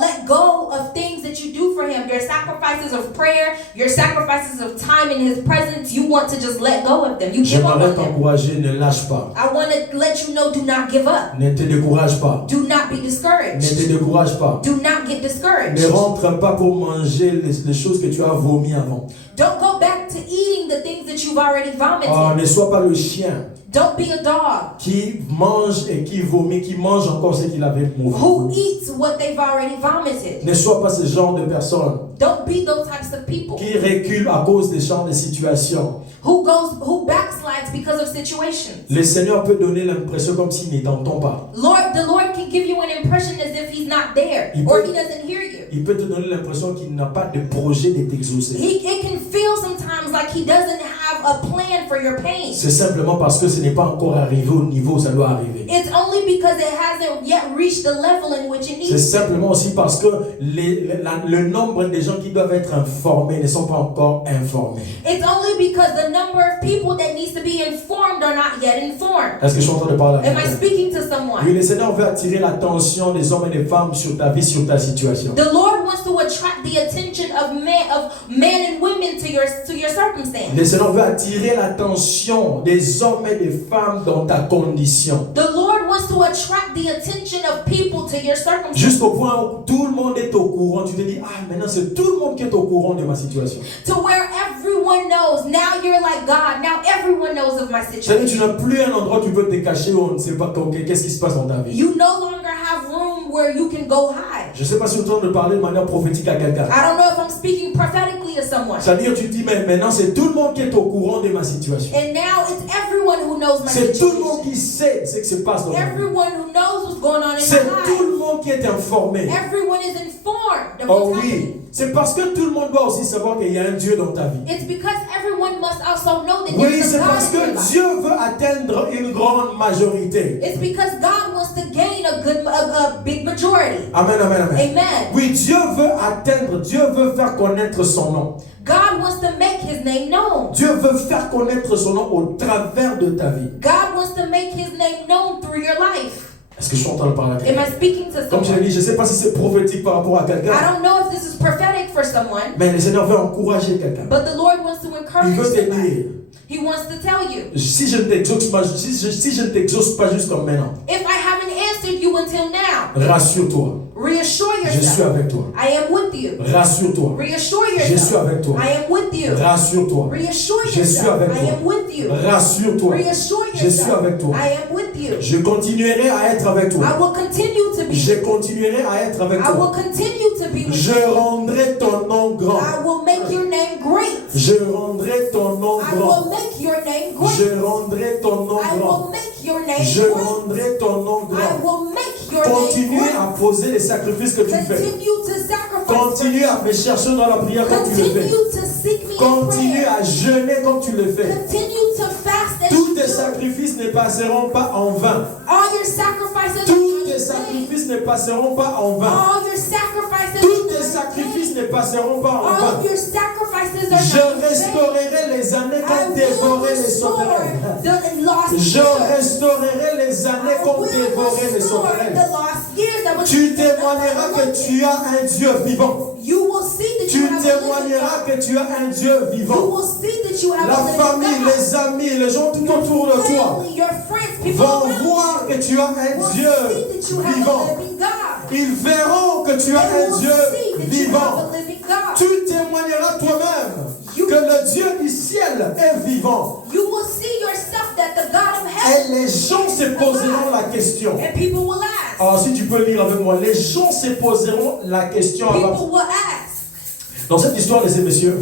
let go of things that you do for Him, your sacrifices of prayer, your sacrifices of time in His presence, you want to just let go of them. You give up J'aimerais on them. t'encourager, ne lâche pas, I want to let you know, do not give up. ne te décourage pas, Do not be ne te discouraged. décourage pas. Do not get Ne discouraged. rentre pas pour manger les choses que tu as vomi avant. Don't go back to eating the things that you've already Oh, vomited. ne sois pas le chien Don't be a dog qui mange et qui vomit, qui mange encore ce qu'il avait who vomi. eats what they've already vomited. Ne sois pas ce genre de personne Don't be those types of people qui recule à cause des genres de situations. who backslides because of situations. Le Seigneur peut donner l'impression comme s'il ne t'entend pas. The Lord can give you an impression as if He's not there Il or peut- He doesn't hear you. Il peut te donner l'impression qu'il n'a pas de projet de t'exaucer. It can feel sometimes like He doesn't have a plan for your pain. C'est simplement parce que ce n'est pas encore arrivé au niveau où ça doit arriver. It's only because it hasn't yet reached the level in which it C'est needs to. simplement aussi parce que le nombre de gens qui doivent être informés ne sont pas encore informés. It's only because the number of people that needs to be informed are not yet informed. Est-ce que je suis en train de parler à Am I quelqu'un? speaking to Oui, someone? le Seigneur veut attirer l'attention des hommes et des femmes sur ta vie, sur ta situation. The Lord wants to attract the attention of men and women to your circumstance. Le Seigneur veut attirer l'attention des hommes et des femmes dans ta condition. The Lord wants to attract the attention of people to your circumstance. Jusqu'au point où tout le monde est au courant. Tu te dis, ah, maintenant c'est tout le monde qui est au courant de ma situation. To where everyone knows. Now you're like God. Now everyone knows of my C'est-à-dire que tu situation. n'as plus un endroit où tu peux te cacher où on ne sait pas qu'est-ce qui se passe dans ta vie. You no longer have room where you can go hide. Je ne sais pas si tu es en train de parler de manière prophétique à quelqu'un. I don't know if I'm speaking prophetically to someone. C'est-à-dire tu te dis, mais maintenant c'est tout le monde qui est au courant de ma situation. And now it's everyone who knows my C'est tout le monde situation. qui sait ce qui se passe dans ma vie. Everyone who knows what's going on in C'est my tout life. le monde qui est informé. Everyone is informed of Oh what's happening. oui, c'est parce que tout le monde doit aussi savoir qu'il y a un Dieu dans ta vie. It's because everyone must also know that Oui, there's c'est a parce God in your que life. Dieu veut atteindre une grande majorité. It's because God wants to gain a big majority. Amen, amen, amen. Amen. Oui, Dieu veut atteindre, Dieu veut faire connaître son nom. God wants to make His name known. Dieu veut faire connaître son nom au travers de ta vie. God wants to make His name known through your life. Est-ce que je suis en train de parler à Am quelqu'un? I speaking to Comme je l'ai someone? dit, je ne sais pas si c'est prophétique par rapport à I quelqu'un, don't know if this is prophetic for someone, mais le Seigneur veut encourager quelqu'un. but the Lord wants to Il encourage veut te somebody. dire, He wants to tell you, si je ne t'exauce pas, si je ne t'exauce pas jusqu'à maintenant, if I haven't answered you until now, rassure-toi, reassure je suis yourself. avec toi. I am with you. Rassure-toi, Reassure je suis yourself. avec toi. I am with you. Rassure-toi, Reassure je suis yourself. avec I toi. am with you. Rassure-toi, Reassure je suis yourself. avec toi. I am with you. Je continuerai à être avec I toi. will continue to be. Je continuerai à être avec I will toi. continue to be with Je you. rendrai ton nom grand. I will make your name great. Je rendrai ton nom I grand. will make your name great. Je rendrai ton nom I grand. will make your name Je great. rendrai ton nom I grand. will make your name Continue great. à poser les sacrifices que tu fais. Continue to sacrifice. Continue à me chercher dans la prière comme tu le fais. Continue to seek me in Continue prayer. à jeûner comme tu le fais. Continue to fast as Tous you tes do. sacrifices ne passeront pas en vain. All your sacrifices Tous are tes in vain. sacrifices ne passeront pas en vain. All your sacrifices Tous are tes in sacrifices vain. ne passeront pas en All vain. your sacrifices are Je not in vain. restaurerai les années I qu'ont will dévoré les restore sauterelles. the lost Je years. restaurerai les années I qu'ont will dévoré les restore sauterelles. the lost years that was Tu témoigneras que tu as un Dieu vivant. You will see that Tu you have a living témoigneras God. que tu as un Dieu You vivant. will see that you have La a living famille, God. les amis, les gens tout autour de toi Family, your friends, people vont around voir que tu as you un will Dieu see that you have a vivant. living God. Ils verront que tu as They un will Dieu see that you vivant. have a living God. Tu témoigneras toi-même que le Dieu du ciel est vivant. You will see yourself that the God of Et heaven les gens se poseront la question. and people will ask. Alors si tu peux lire avec moi, les gens se poseront la question. People will ask. Dans cette histoire, les messieurs,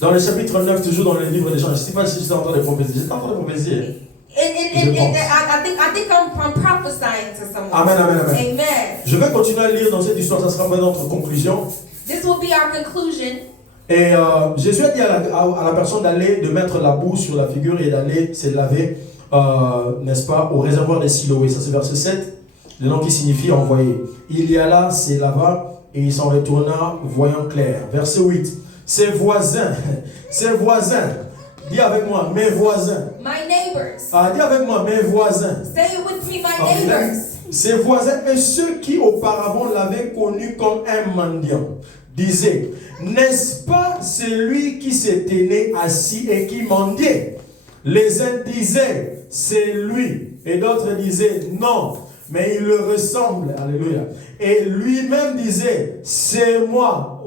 dans le chapitre 9, toujours dans le livre des gens, je ne sais pas si j'étais en train de prophétiser. J'étais en train de prophétiser. I think I'm prophesying to someone. Amen, amen, amen. Amen. Je vais continuer à lire dans cette histoire, ça sera pas notre conclusion. This will be our conclusion. Et Jésus a dit à la personne de mettre la boue sur la figure et d'aller se laver, n'est-ce pas, au réservoir des Siloé. Ça c'est verset 7, le nom qui signifie envoyer. Il y alla, se lava et il s'en retourna voyant clair. Verset 8, ses voisins, dis avec moi, mes voisins. My neighbors. Dis avec moi, mes voisins. Say it with me, my Amen. neighbors. Ses voisins et ceux qui auparavant l'avaient connu comme un mendiant disaient, n'est-ce pas celui qui se tenait assis et qui mendiait? Les uns disaient, c'est lui. Et d'autres disaient, non, mais il le ressemble. Alléluia. Et lui-même disait, c'est moi.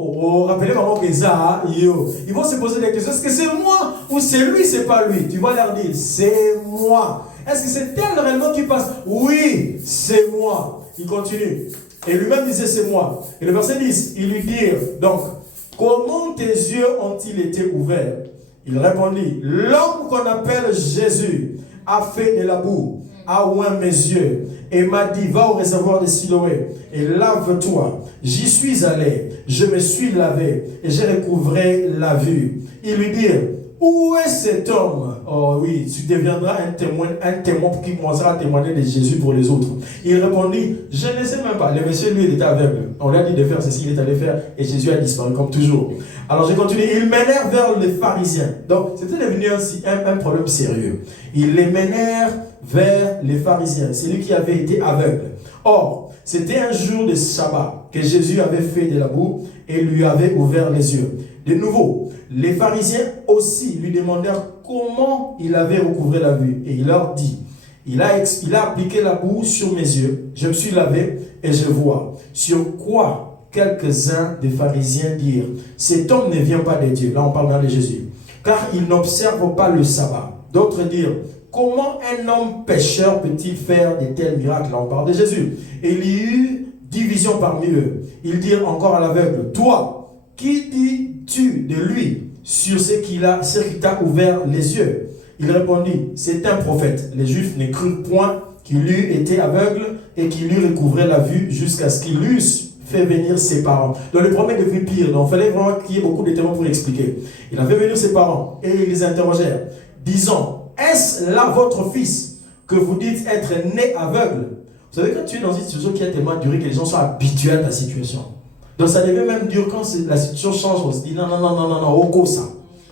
Rappelez-moi que ça, ils vont se poser des questions. Est-ce que c'est moi ou c'est lui, c'est pas lui? Tu vas leur dire, c'est moi. Est-ce que c'est elle réellement qui passe? Oui, c'est moi. Il continue. Et lui-même disait, c'est moi. Et le verset 10, il lui dit, donc, comment tes yeux ont-ils été ouverts? Il répondit, l'homme qu'on appelle Jésus a fait de la boue, a oint mes yeux et m'a dit, va au réservoir de Siloé et lave-toi. J'y suis allé, je me suis lavé et j'ai recouvré la vue. Il lui dit, où est cet homme? Oh oui, tu deviendras un témoin qui commencera à témoigner de Jésus pour les autres. Il répondit, je ne sais même pas. Le monsieur, lui, il était aveugle. On lui a dit de faire ceci, il est allé faire et Jésus a disparu comme toujours. Alors je continue. Ils menèrent vers les pharisiens. Donc c'était devenu un problème sérieux. Ils les menèrent vers les pharisiens. C'est lui qui avait été aveugle. Or, c'était un jour de sabbat que Jésus avait fait de la boue et lui avait ouvert les yeux. De nouveau, les pharisiens aussi lui demandèrent comment il avait recouvré la vue. Et il leur dit, il a appliqué la boue sur mes yeux, je me suis lavé et je vois. Sur quoi quelques-uns des pharisiens dirent, cet homme ne vient pas de Dieu. Là on parle de Jésus. Car il n'observe pas le sabbat. D'autres dirent, comment un homme pécheur peut-il faire de tels miracles? Là on parle de Jésus. Et il y eut division parmi eux. Ils dirent encore à l'aveugle, toi, qui dis-tu de lui sur ce qui t'a ouvert les yeux? Il répondit, c'est un prophète. Les Juifs ne crurent point qu'il eût été aveugle et qu'il eût recouvré la vue jusqu'à ce qu'il eusse fait venir ses parents. Donc le problème est devenu pire. Donc il fallait vraiment qu'il y ait beaucoup de témoins pour expliquer. Il a fait venir ses parents et ils les interrogèrent, disant, est-ce là votre fils que vous dites être né aveugle? Vous savez, quand tu es dans une situation qui a tellement duré que les gens sont habitués à ta situation. Donc ça devient même dur quand la situation change. On se dit non, au ça.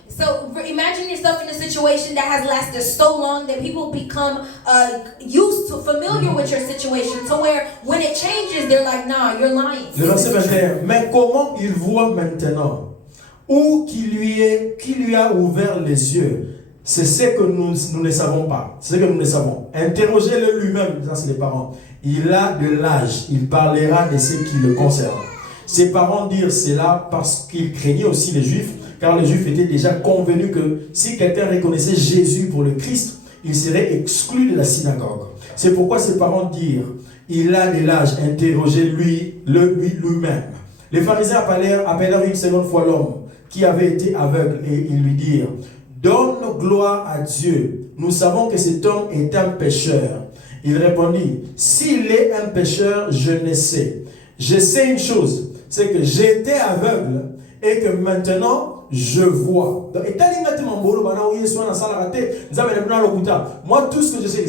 So imagine yourself in a situation that has lasted so long that people become used to, familiar with your situation, to where when it changes, they're like, nah, you're lying. Le verset 21. Mais comment il voit maintenant, ou qui lui a ouvert les yeux? C'est ce que nous ne savons pas. C'est ce que nous ne savons. Interrogez-le lui-même, ça c'est les parents. Il a de l'âge, il parlera de ce qui le concerne. Ses parents dirent cela parce qu'ils craignaient aussi les Juifs, car les Juifs étaient déjà convenus que si quelqu'un reconnaissait Jésus pour le Christ, il serait exclu de la synagogue. C'est pourquoi ses parents dirent, il a de l'âge, interrogez-lui lui-même. Les pharisiens appelèrent une seconde fois l'homme qui avait été aveugle et ils lui dirent, donne gloire à Dieu. Nous savons que cet homme est un pécheur. Il répondit, s'il est un pécheur, je ne sais. Je sais une chose, c'est que j'étais aveugle et que maintenant je vois. Moi, tout ce que je sais,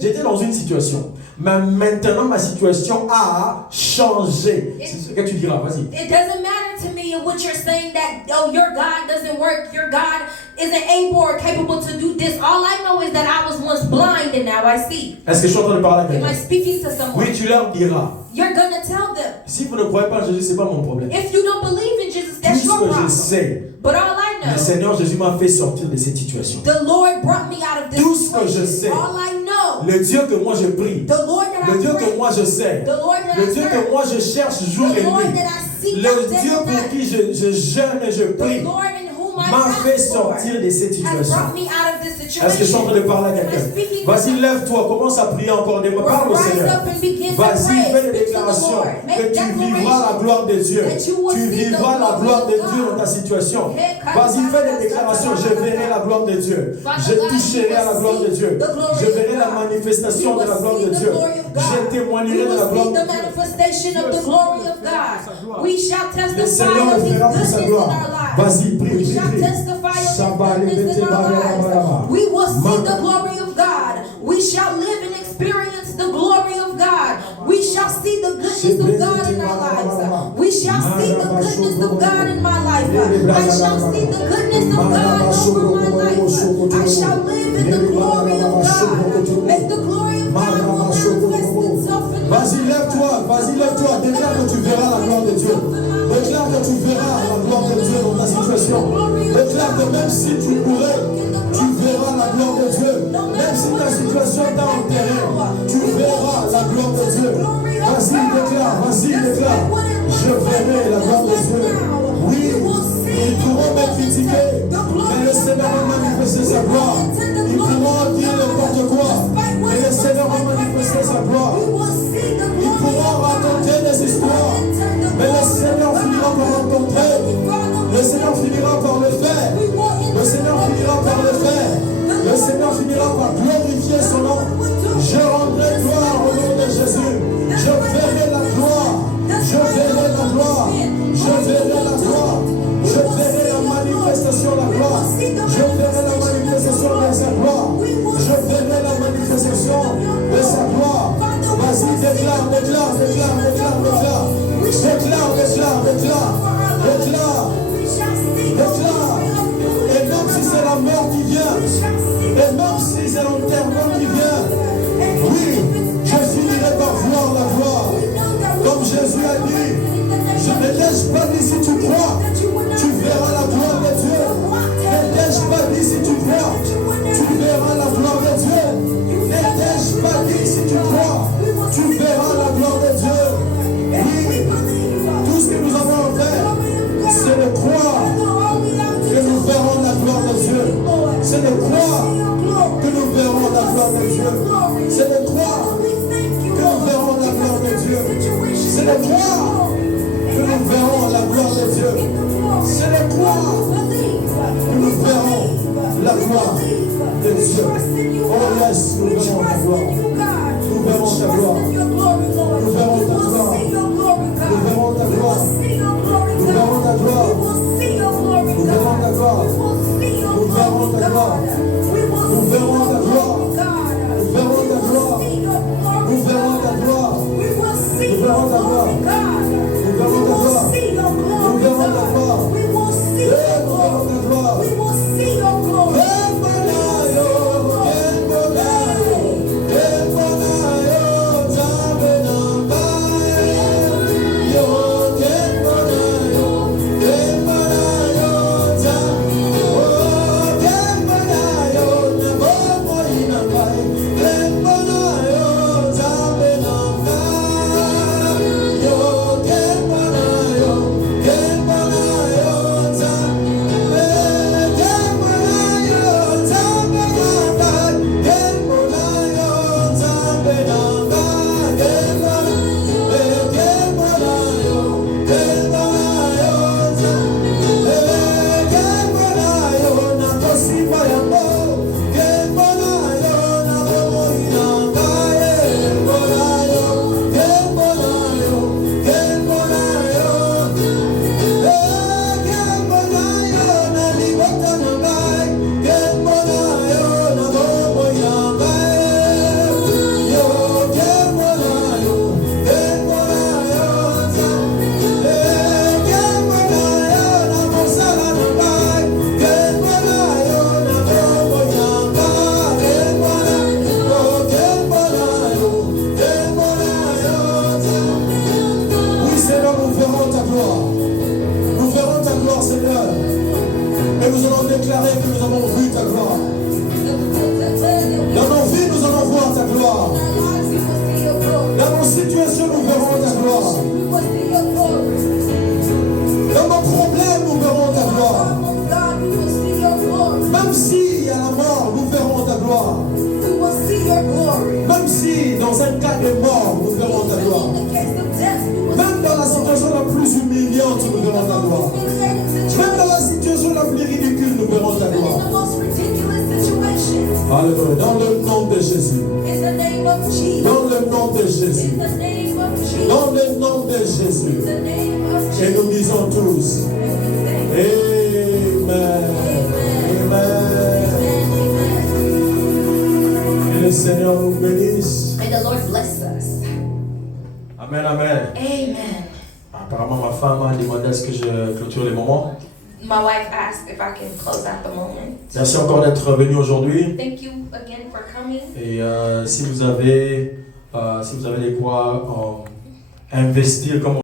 j'étais dans une situation. Mais maintenant, ma situation a changé. C'est ce que tu diras, vas-y. It doesn't matter to me what you're saying that, oh, your God doesn't work, your God isn't able or capable to do this. All I know is that I was once blind and now I see. Est-ce que je suis en train de parler à Am I quelqu'un? speaking to someone? Oui, tu leur diras. You're gonna tell them. Si vous ne croyez pas en Jésus, ce n'est pas mon problème. If you don't believe in Jesus, Tout that's ce your que je problem. sais, But all I le know, Seigneur Jésus m'a fait sortir de cette situation. the Lord brought me out of this Tout ce que je sais, situation. All I know, le Dieu que moi je prie, the Lord that le I Dieu que pray, moi je sais, the Lord that le I Dieu serve, que moi je cherche jour the et Lord nuit, that I seek le out day Dieu and pour night, qui je jeûne et je the prie, Lord in whom I m'a fait ask for, sortir de cette has situation. brought me out of this Est-ce que je suis en train de situation. parler à Am I quelqu'un? speaking to Vas-y, someone? lève-toi, commence à prier encore des mots. Parle au Rise Seigneur. up and begin to Vas-y, pray. fais des Speak to the déclarations Lord. que Make tu vivras la declarations gloire de Dieu. that you will Tu see the vivras la glory gloire of de God. Dieu dans ta situation. Vas-y, fais des déclarations. Je verrai la gloire de Dieu. Je toucherai à la gloire de Dieu. Je verrai la manifestation de la gloire de Dieu. Je témoignerai de la gloire de the Dieu. manifestation of the glory of God. We shall Le testify Seigneur of le His fera pour goodness sa in gloire. our lives. Vas-y, prie, We prie, shall prie. testify of His Shabbat, goodness in our lives. We will see Ma- the glory of God. We shall live and experience the glory of God. We shall see the goodness of God in our lives. We shall see the goodness of God in my life. I shall see the goodness of God over my life. I shall live in the glory of God. Make the glory of God will manifest itself in my Vas-y, life. lève-toi, déclare que tu verras la gloire de Dieu. Déclare que tu verras la gloire de Dieu dans ta situation. Déclare que même si tu pourrais, tu verras la gloire de Dieu. Même si ta situation t'a enterré, tu verras la gloire de Dieu. Vas-y, déclare. Je verrai la gloire de Dieu. Oui, ils pourront me critiquer, mais le Seigneur va manifester sa gloire. Ils pourront dire n'importe quoi, mais le Seigneur va manifester sa gloire. Ils pourront raconter des histoires, mais le Seigneur finira par rencontrer. Le Seigneur finira par le faire. Le Seigneur finira par le faire. Le Seigneur finira par glorifier son nom. Je rendrai gloire au nom de Jésus. Je verrai la gloire. Je verrai la gloire. Je verrai la gloire. Je verrai la manifestation de la gloire. Je verrai la manifestation de sa gloire. Je verrai la manifestation de sa gloire. Vas-y, déclare. Et même si c'est la mort qui vient, et même si c'est l'enterrement qui vient, oui, je finirai par voir la gloire. Comme Jésus a dit, je ne t'ai pas dit si tu crois, tu verras la gloire de Dieu. Ne t'ai-je pas dit si tu crois, tu verras la gloire de Dieu. Ne t'ai-je pas dit si tu crois, tu verras la gloire de Dieu. Oui, tout ce que nous avons à faire, c'est de croire que nous verrons la gloire de Dieu. C'est de croire que nous verrons la gloire de Dieu. C'est de croire que nous verrons la gloire de Dieu. C'est de croire que nous verrons la gloire de Dieu. C'est de croire que nous verrons la gloire de Dieu. Oh yes, nous verrons la gloire. Nous verrons ta gloire. Nous verrons ta gloire. Nous verrons ta gloire. Nous verrons ta gloire. Nous verrons ta gloire. Nous verrons ta gloire. Nous verrons ta gloire. Nous verrons ta gloire. Nous verrons ta gloire. Nous verrons ta gloire. Nous verrons ta gloire. Nous verrons ta gloire. Nous verrons ta gloire. déclarer que nous avons vu ta gloire. Dans nos vies, nous allons voir ta gloire. Dans nos situations, nous verrons ta gloire. Dans nos problèmes, nous verrons ta gloire. Même s'il y a la mort, nous verrons ta gloire. Même si dans un cas de mort, nous verrons ta gloire. Même dans la situation la plus humiliante, nous verrons ta gloire. Même dans la situation la plus ridicule, nous verrons ta gloire. Alléluia. Dans le nom de Jésus. Dans le nom de Jésus. Dans le nom de Jésus. Et nous disons tous. Amen. Amen. Que le Seigneur nous bénisse. May the Lord bless us. Amen, amen. Amen. Apparemment, ma femme a demandé à ce que je clôture les moments. My wife asked if I can close out the moment. Merci encore d'être venu aujourd'hui. Thank you again for coming. Et si vous avez les quoi investir comme